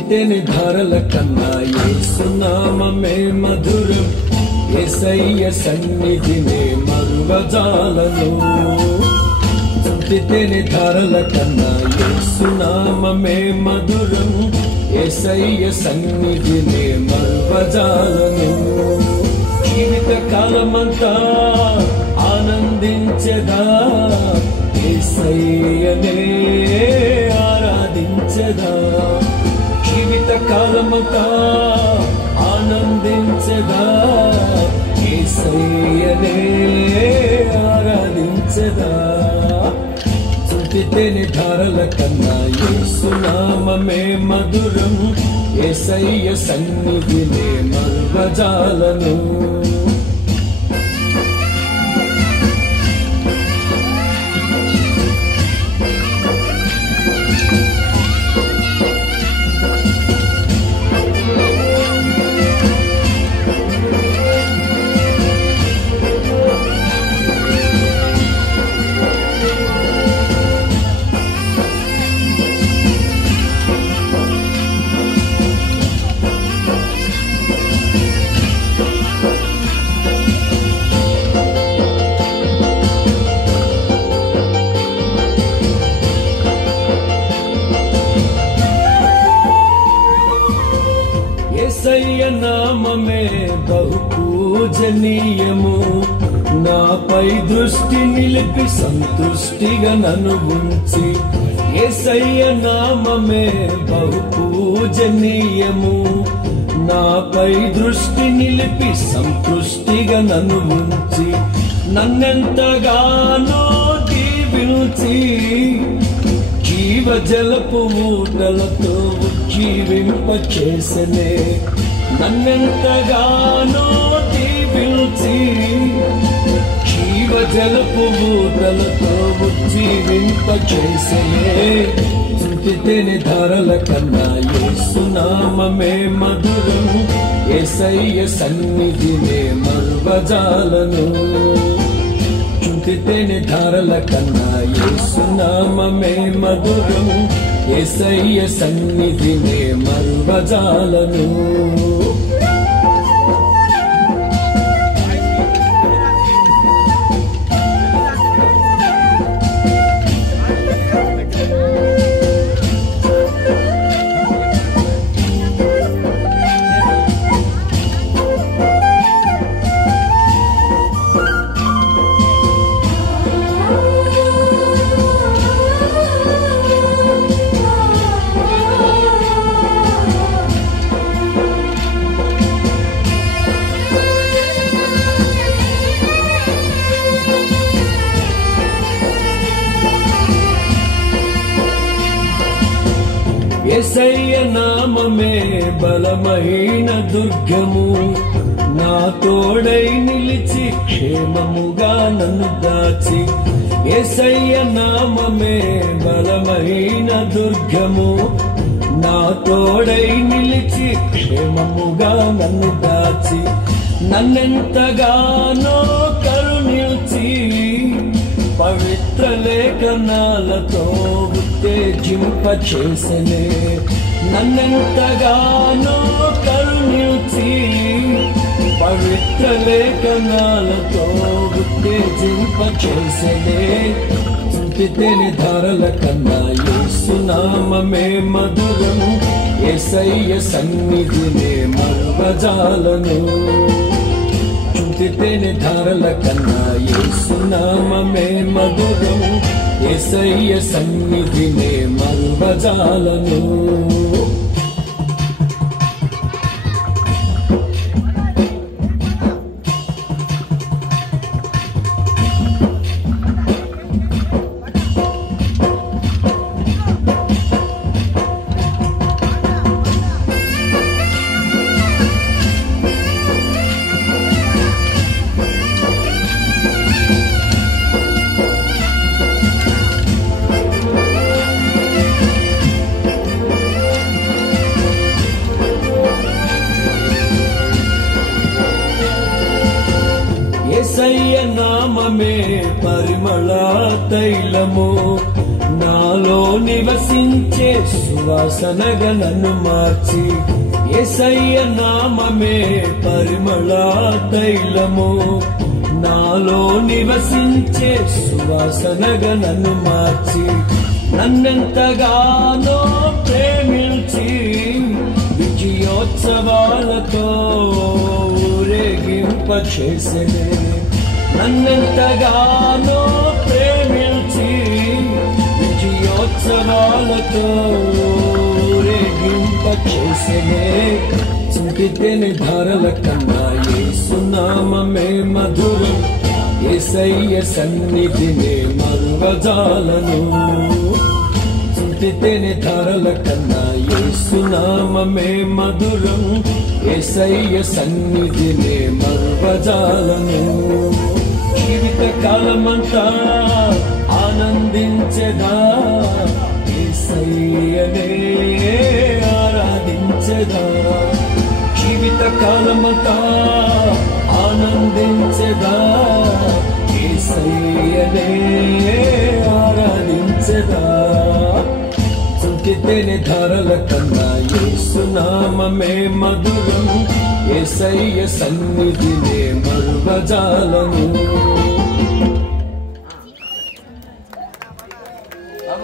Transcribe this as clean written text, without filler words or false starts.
స్తుతితేని ధారల కన్నా యేసునామమే మధురం యేసయ్య సన్నిధినే మరువజాలను స్తుతితేని ధారల కన్నా యేసునామమే మధురం యేసయ్య సన్నిధినే మరువజాలను జీవిత కాలమంతా ఆనందించదా యేసయ్యనే ఆరాధించదా జీవిత కాలమంతా ఆనందించదా యేసయ్యనే ఆరాధించదా స్తుతితేని ధారల కన్నా యేసునామమే మధురం యేసయ్య సన్నిధినే మరువజాలను యేసయ్య నామమే బహు పూజనీయము నాపై దృష్టి నిలిపి సంతుష్టిగా నన్ను ఉంచి యేసయ్య నామమే బహు పూజనీయము నాపై దృష్టి నిలిపి సంతుష్టిగా నన్ను ఉంచి నన్నెంతగానో దీవించి జీవజలపు ఊటలతో జీవింపచేసనే నన్నెంతగానో దీవించి జీవజలపు ఊటలతో జీవింపచేసనే స్తుతితేని ధారల కన్నా యేసునామమే మధురం యేసయ్య సన్నిధినే మరువజాలను స్తుతితేని ధారల కన్నా యేసునామమే మధురం యేసయ్య సన్నిధినే మరువజాలను యేసయ్య నామమే బలమైన దుర్గము నా తోడై నిలిచి క్షేమముగా నన్ను దాచి యేసయ్య నామమే బలమైన దుర్గము నా తోడై నిలిచి క్షేమముగా నన్ను దాచి నన్నెంతగానో కరుణించి పవిత్ర లేఖనాలతో ఉత్తేజింపచేసనే నన్నెంతగానో కరుణించి పవిత్ర లేఖనాలతో ఉత్తేజింపచేసనే స్తుతితేని ధారల కన్నా యేసునామమే మధురం యేసయ్య సన్నిధినే మరువజాలను స్తుతితేని ధారల కన్నా యేసునామమే మధురం యేసయ్య సన్నిధినే మరువజాలను యేసయ్య నామమే పరిమళ తైలము నాలో నివసించే సువాసనగా నన్ను మార్చి యేసయ్య నామమే పరిమళ తైలము. నాలో నివసించే సువాసనగా నన్ను మార్చి నన్నెంతగానో ప్రేమించి విజయోత్సవాలతో ఊరేగింపచేసెనే. నన్నెంతగానో ప్రేమించి విజయోత్సవాలతో ఊరేగింపచేసెనే. చింతితేనే ధారల కన్నా యేసు నామమే మధురం. యేసయ్య సన్నిధినే మరువజాలను. చింతితేనే ధారల కన్నా యేసు నామమే మధురం. యేసయ్య సన్నిధినే మరువజాలను. జీవిత కాలమంతా ఆనందించెదా, యేసయ్యనే ఆరాధించెదా. జీవిత కాలమంతా ఆనందించెదా, యేసయ్యనే ఆరాధించెదా. చింతితేనే ధారల కన్నా యేసు నామమే మధురం. యేసయ్య సన్నిధినే మరువజాలను.